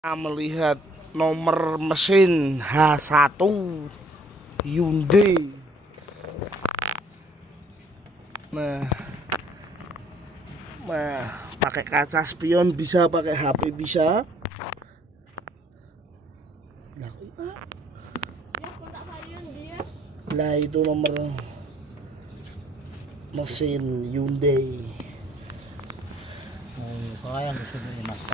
Kita melihat nomor mesin H1 Hyundai. Nah, pakai kaca spion bisa, pakai HP bisa. Nah, itu nomor mesin Hyundai. Kaya gusto niya mas